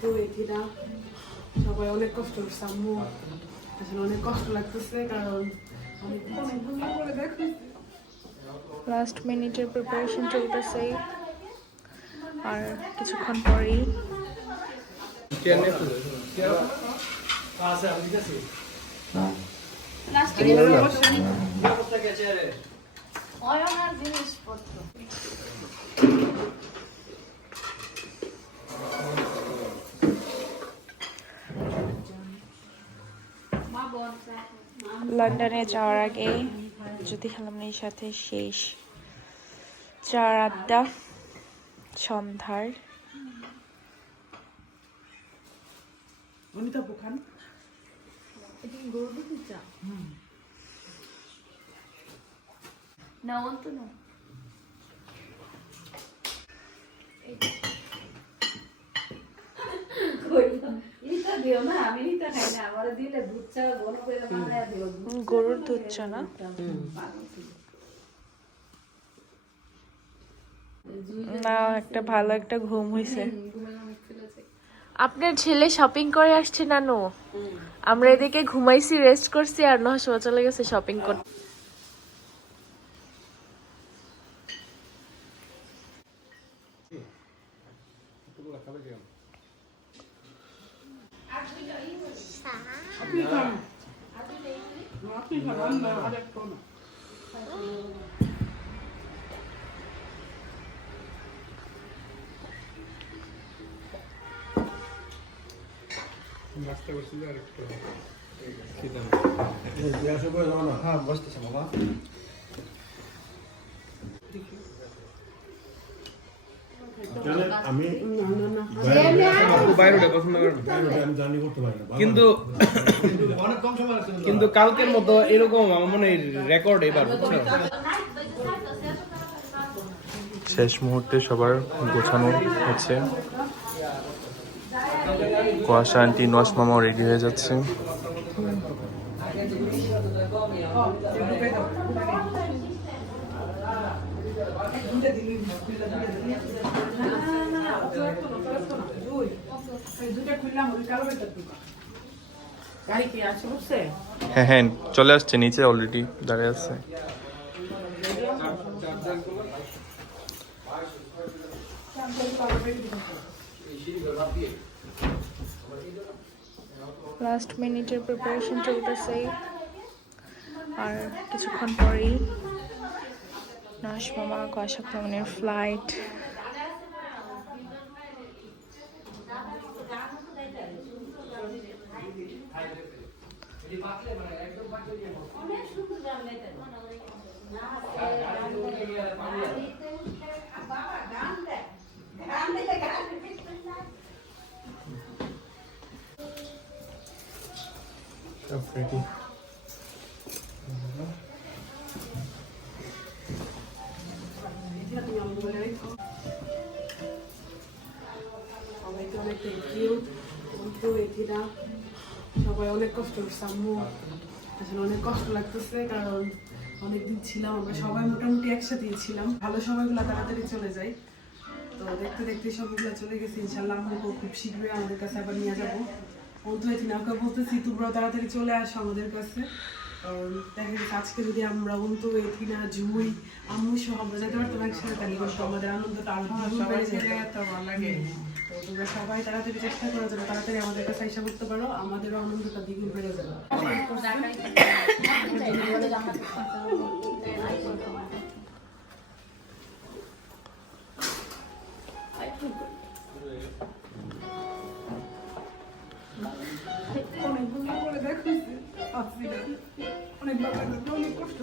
অন্তু এটিরা সবাই অনেক কষ্ট করছে আম্মু। আসলে অনেক কষ্ট লাগতেছে কারণ অনেক পরে দেখছি লাস্ট মিনিটের প্রিপারেশন চলতেছে। আর কিছুক্ষণ পরেই জিনিসপত্র। লন্ডনে যাওয়ার আগে জ্যোতি খালামনির সাথে শেষ চার আড্ডা সন্ধ্যার। অনিতা বুখান না অন্তু না ইটা দিও না আমি ইটা খাই না আমার দিলে দুধ চা গরম করে বানায় দিও গরুর দুধ চা না? না একটা ভালো একটা ঘুম হয়েছে আপনার ছেলে শপিং করে আসছে নানু? আমরা এদিকে ঘুমাইছি রেস্ট করছি আর নহসমা চলে গেছে শপিং করতে নাস্তা করছিল আর একটু খিদাম গ্যাসে করে দাও না হ্যাঁ বসতেছে বাবা আমি কিন্তু অনেক কম সময় লাগছে কিন্তু কালকের মতো এরকম আমার মনে রেকর্ড এবার শেষ মুহূর্তে সবার গোছানো হচ্ছে। কুয়াশা আন্টি নস মামাও রেডি হয়ে যাচ্ছে। হ্যাঁ হ্যাঁ চলে আসছে নিচে অলরেডি দাঁড়িয়ে আছে। লাস্ট মিনিটের প্রিপারেশন চলতেছে। আর কিছুক্ষণ পরেই নাশ মামা কুয়াশা ভ্রমণের ফ্লাইট সব রেডি অনেক থ্যাংক সবাই অনেক কষ্ট করছে, আম্মু। আসলে অনেক কষ্ট লাগতেছে, কারণ অনেকদিন ছিলাম, আমরা সবাই মোটামুটি একসাথেই ছিলাম। ভালো সময়গুলো তাড়াতাড়ি চলে যায়। তো দেখতে দেখতে সবগুলো চলে গেছে ইনশাল্লাহ আম্মুকে খুব শীঘ্রই আমাদের কাছে আবার নিয়ে যাব। অন্তু এটিনা ওকে বলতেছি, তোমরাও তাড়াতাড়ি চলে আসো আমাদের কাছে। কারণ দেখা গেছে আজকে যদি আমরা অন্তু এটিনা জুই আম্মু সহ আমরা যেতে পারতাম একসাথে তাহলে কিন্তু আমাদের আনন্দটা আরও দ্বিগুণ বেড়ে যেত। তো তোমরা সবাই তাড়াতাড়ি চেষ্টা করো যেন তাড়াতাড়ি আমাদের কাছে এসে করতে পারো আমাদেরও আনন্দটা দ্বিগুণ বেড়ে যাবে। আসছি না অনেক লাগছে অনেক কষ্ট।